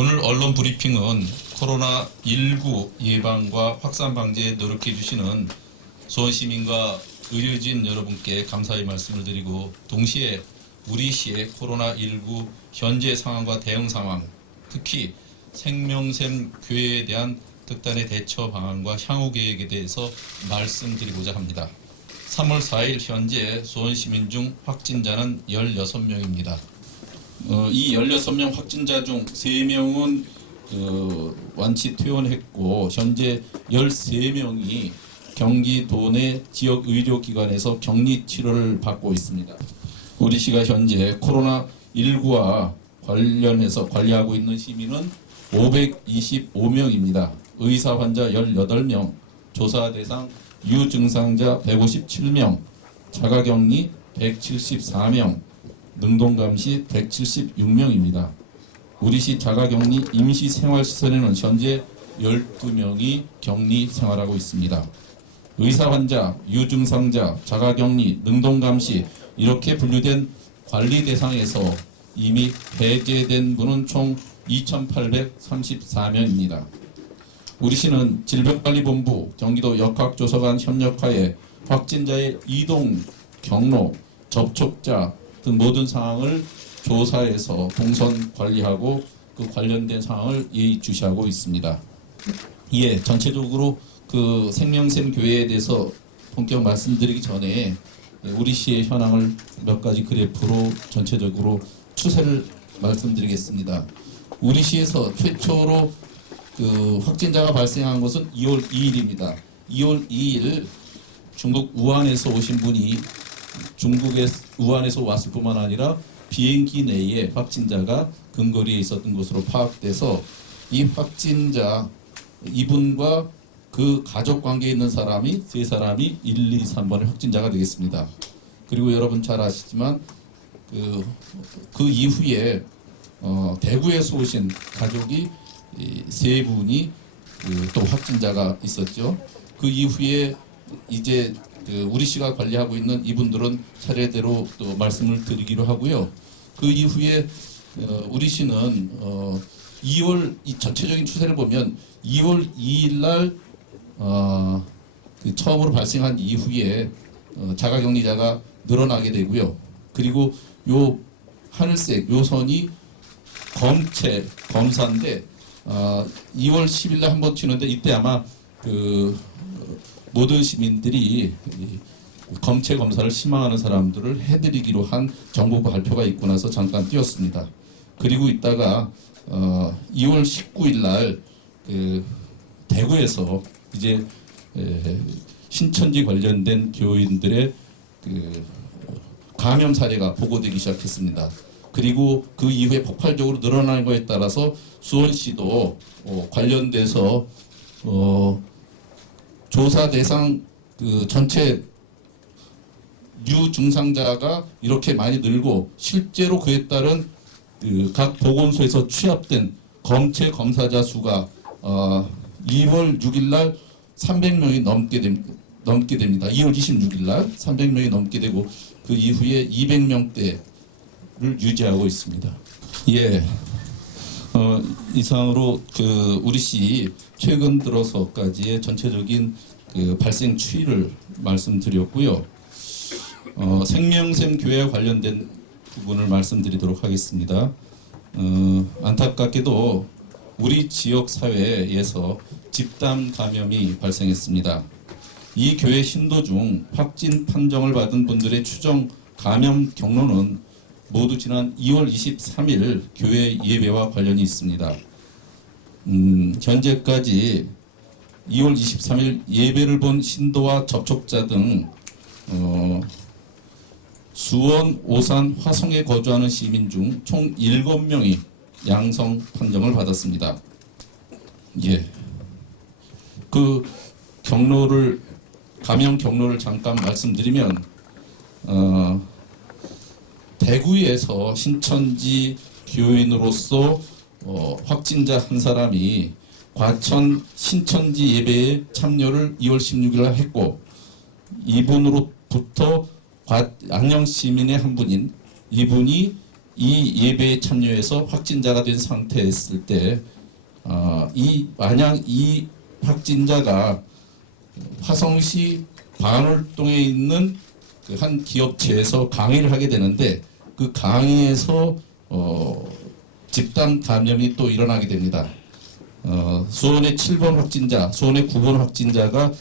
오늘 언론 브리핑은 코로나19 예방과 확산 방지에 노력해 주시는 수원시민과 의료진 여러분께 감사의 말씀을 드리고, 동시에 우리시의 코로나19 현재 상황과 대응 상황, 특히 생명샘 교회에 대한 특단의 대처 방안과 향후 계획에 대해서 말씀드리고자 합니다. 3월 4일 현재 수원시민 중 확진자는 16명입니다. 이 16명 확진자 중 3명은 완치 퇴원했고, 현재 13명이 경기도 내 지역 의료기관에서 격리 치료를 받고 있습니다. 우리시가 현재 코로나19와 관련해서 관리하고 있는 시민은 525명입니다. 의사 환자 18명, 조사 대상 유증상자 157명, 자가격리 174명, 능동감시 176명입니다. 우리시 자가격리 임시생활시설에는 현재 12명이 격리 생활하고 있습니다. 의사 환자, 유증상자, 자가격리, 능동감시 이렇게 분류된 관리 대상에서 이미 해제된 분은 총 2,834명입니다. 우리시는 질병관리본부, 경기도 역학조사관 협력하에 확진자의 이동, 경로, 접촉자 등 모든 상황을 조사해서 동선 관리하고 그 관련된 상황을 예의주시하고 있습니다. 이에 전체적으로 그 생명샘 교회에 대해서 본격 말씀드리기 전에 우리시의 현황을 몇 가지 그래프로 전체적으로 추세를 말씀드리겠습니다. 우리시에서 최초로 그 확진자가 발생한 것은 2월 2일입니다. 2월 2일 중국 우한에서 오신 분이 중국의 우한에서 왔을 뿐만 아니라 비행기 내에 확진자가 근거리에 있었던 것으로 파악돼서 이 확진자 이분과 그 가족 관계에 있는 사람이 3사람이 1, 2, 3번의 확진자가 되겠습니다. 그리고 여러분 잘 아시지만 그 이후에 대구에서 오신 가족이 3분이 또 확진자가 있었죠. 그 이후에 이제 우리시가 관리하고 있는 이분들은 차례대로 또 말씀을 드리기로 하고요. 그 이후에 우리시는 2월 이 전체적인 추세를 보면 2월 2일 날 처음으로 발생한 이후에 자가격리자가 늘어나게 되고요. 그리고 요 하늘색 요 선이 검사인데 2월 10일 날 한번 튀는데 이때 아마 모든 시민들이 검체 검사를 희망하는 사람들을 해드리기로 한 정부 발표가 있고 나서 잠깐 띄었습니다. 그리고 있다가 2월 19일 날 대구에서 이제 신천지 관련된 교인들의 감염 사례가 보고되기 시작했습니다. 그리고 그 이후에 폭발적으로 늘어나는 것에 따라서 수원시도 관련돼서 조사 대상 전체 유증상자가 이렇게 많이 늘고 실제로 그에 따른 각 보건소에서 취합된 검체 검사자 수가 2월 6일 날 300명이 넘게 됩니다. 2월 26일 날 300명이 넘게 되고 그 이후에 200명대를 유지하고 있습니다. 예. 이상으로 우리시 최근 들어서까지의 전체적인 발생 추이를 말씀드렸고요. 생명샘 교회와 관련된 부분을 말씀드리도록 하겠습니다. 안타깝게도 우리 지역 사회에서 집단 감염이 발생했습니다. 이 교회 신도 중 확진 판정을 받은 분들의 추정 감염 경로는 모두 지난 2월 23일 교회 예배와 관련이 있습니다. 현재까지 2월 23일 예배를 본 신도와 접촉자 등 수원, 오산, 화성에 거주하는 시민 중 총 7명이 양성 판정을 받았습니다. 예. 그 감염 경로를 잠깐 말씀드리면 대구에서 신천지 교인으로서 확진자 한 사람이 과천 신천지 예배에 참여를 2월 16일 날 했고, 이분으로부터 안녕 시민의 한 분인 이분이 이 예배에 참여해서 확진자가 된 상태였을 때 만약 이 확진자가 화성시 반월동에 있는 그 한 기업체에서 강의를 하게 되는데 그 강의에서 집단 감염이 또 일어나게 됩니다. 수원의 7번 확진자, 수원의 9번 확진자가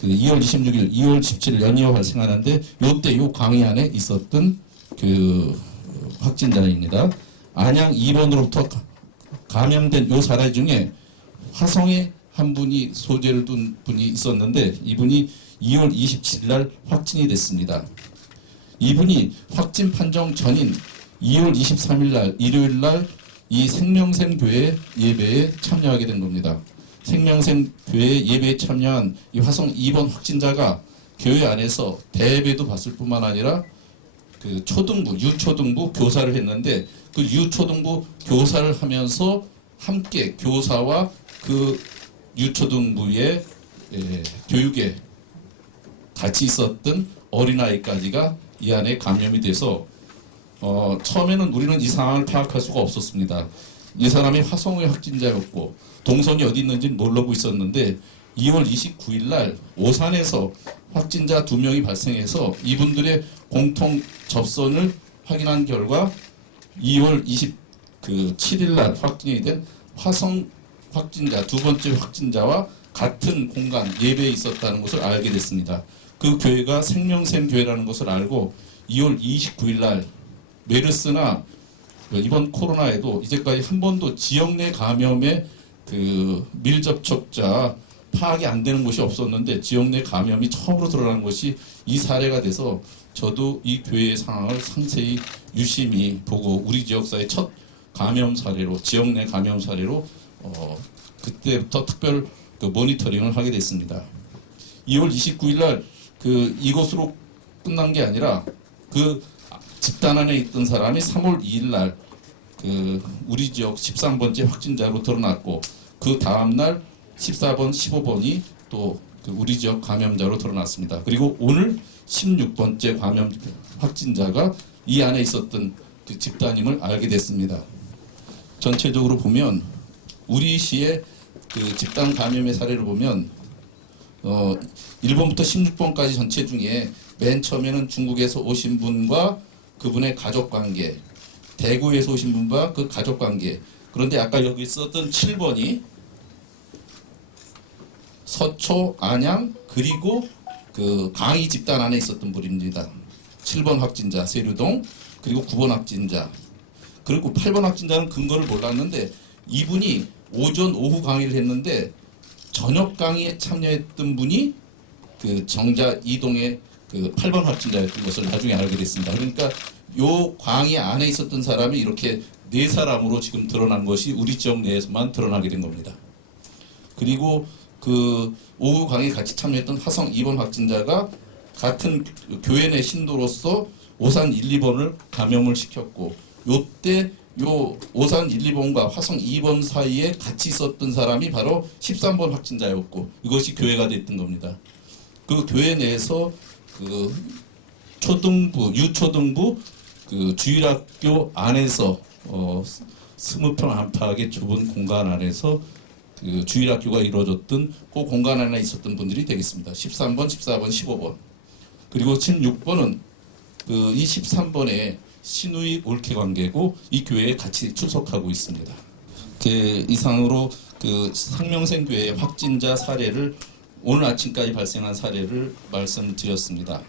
그 2월 26일, 2월 17일 연이어 발생하는데 요때 요 강의 안에 있었던 그 확진자입니다. 안양 2번으로부터 감염된 요 사례 중에 화성에 한 분이 소재를 둔 분이 있었는데 이분이 2월 27일 날 확진이 됐습니다. 이분이 확진 판정 전인 2월 23일 날 일요일 날 이 생명샘교회 예배에 참여하게 된 겁니다. 생명샘교회 예배에 참여한 이 화성 2번 확진자가 교회 안에서 대예배도 봤을 뿐만 아니라 그 초등부, 유초등부 교사를 했는데 그 유초등부 교사를 하면서 함께 교사와 그 유초등부의 교육에 같이 있었던 어린아이까지가 이 안에 감염이 돼서 처음에는 우리는 이 상황을 파악할 수가 없었습니다. 이 사람이 화성의 확진자였고 동선이 어디 있는지는 모르고 있었는데 2월 29일 날 오산에서 확진자 2명이 발생해서 이분들의 공통 접선을 확인한 결과 2월 27일 날 확진이 된 화성 확진자, 두 번째 확진자와 같은 공간 예배에 있었다는 것을 알게 됐습니다. 그 교회가 생명샘 교회라는 것을 알고 2월 29일 날 메르스나 이번 코로나에도 이제까지 한 번도 지역 내 감염의 그 밀접촉자 파악이 안 되는 곳이 없었는데 지역 내 감염이 처음으로 드러난 것이 이 사례가 돼서 저도 이 교회의 상황을 상세히 유심히 보고 우리 지역사의 첫 감염 사례로 지역 내 감염 사례로 그때부터 특별 그 모니터링을 하게 됐습니다. 2월 29일 날 그 이것으로 끝난 게 아니라 그 집단 안에 있던 사람이 3월 2일 날 그 우리 지역 13번째 확진자로 드러났고 그 다음 날 14번, 15번이 또 그 우리 지역 감염자로 드러났습니다. 그리고 오늘 16번째 감염 확진자가 이 안에 있었던 그 집단임을 알게 됐습니다. 전체적으로 보면 우리 시의 그 집단 감염의 사례를 보면 1번부터 16번까지 전체 중에 맨 처음에는 중국에서 오신 분과 그분의 가족관계, 대구에서 오신 분과 그 가족관계. 그런데 아까 여기 있었던 7번이 서초, 안양, 그리고 그 강의 집단 안에 있었던 분입니다. 7번 확진자, 세류동, 그리고 9번 확진자. 그리고 8번 확진자는 근거를 몰랐는데 이분이 오전, 오후 강의를 했는데 저녁 강의에 참여했던 분이 그 정자 이동의 그 8번 확진자였던 것을 나중에 알게 됐습니다. 그러니까 요 강의 안에 있었던 사람이 이렇게 4사람으로 지금 드러난 것이 우리 지역 내에서만 드러나게 된 겁니다. 그리고 그 오후 강의에 같이 참여했던 화성 2번 확진자가 같은 교회 내 신도로서 오산 1, 2번을 감염을 시켰고 요때 요 오산 1, 2번과 화성 2번 사이에 같이 있었던 사람이 바로 13번 확진자였고 이것이 교회가 됐던 겁니다. 그 교회 내에서 그 초등부, 유초등부 그 주일학교 안에서 20평 안팎의 좁은 공간 안에서 그 주일학교가 이루어졌던 그 공간 안에 있었던 분들이 되겠습니다. 13번, 14번, 15번. 그리고 16번은 그 이 13번에 신우이 올케관계고 이 교회에 같이 출석하고 있습니다. 그 이상으로 그 생명샘교회의 확진자 사례를 오늘 아침까지 발생한 사례를 말씀드렸습니다.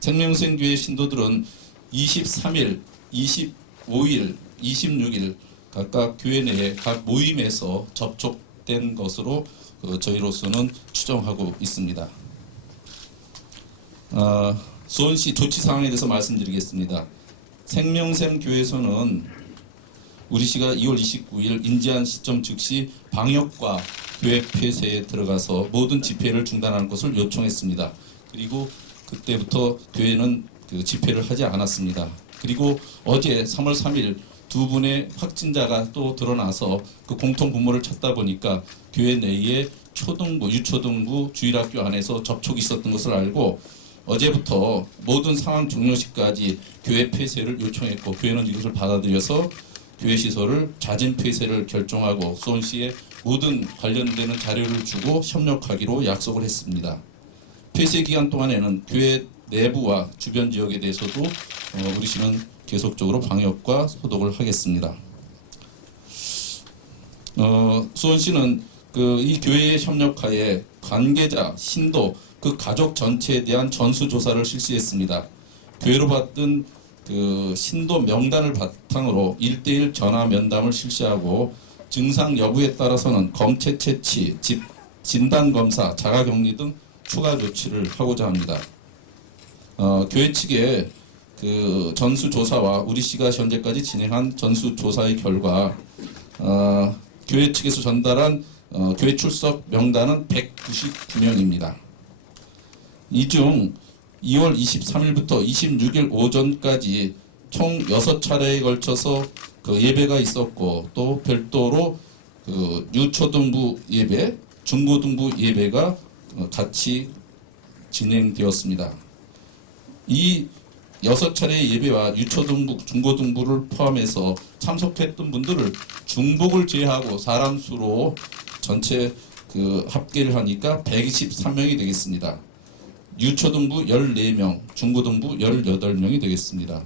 생명샘교회 신도들은 23일, 25일, 26일 각각 교회 내에 각 모임에서 접촉된 것으로 저희로서는 추정하고 있습니다. 수원시 조치 상황에 대해서 말씀드리겠습니다. 생명샘교회에서는 우리 시가 2월 29일 인지한 시점 즉시 방역과 교회 폐쇄에 들어가서 모든 집회를 중단하는 것을 요청했습니다. 그리고 그때부터 교회는 그 집회를 하지 않았습니다. 그리고 어제 3월 3일 두 분의 확진자가 또 드러나서 그 공통 분모를 찾다 보니까 교회 내에 초등부, 유초등부, 주일학교 안에서 접촉이 있었던 것을 알고 어제부터 모든 상황 종료 시까지 교회 폐쇄를 요청했고 교회는 이것을 받아들여서 교회 시설을 자진 폐쇄를 결정하고 수원 시에 모든 관련되는 자료를 주고 협력하기로 약속을 했습니다. 폐쇄 기간 동안에는 교회 내부와 주변 지역에 대해서도 우리 시는 계속적으로 방역과 소독을 하겠습니다. 수원시는 이 교회의 협력하에 관계자, 신도, 그 가족 전체에 대한 전수조사를 실시했습니다. 교회로 받던 신도 명단을 바탕으로 1:1 전화 면담을 실시하고 증상 여부에 따라서는 검체 채취, 진단검사, 자가격리 등 추가 조치를 하고자 합니다. 교회 측의 전수조사와 우리 시가 현재까지 진행한 전수조사의 결과 교회 측에서 전달한 교회 출석 명단은 199명입니다. 이 중 2월 23일부터 26일 오전까지 총 6차례에 걸쳐서 예배가 있었고 또 별도로 유초등부 예배, 중고등부 예배가 같이 진행되었습니다. 이 6차례의 예배와 유초등부, 중고등부를 포함해서 참석했던 분들을 중복을 제외하고 사람 수로 전체 합계를 하니까 123명이 되겠습니다. 유초등부 14명, 중고등부 18명이 되겠습니다.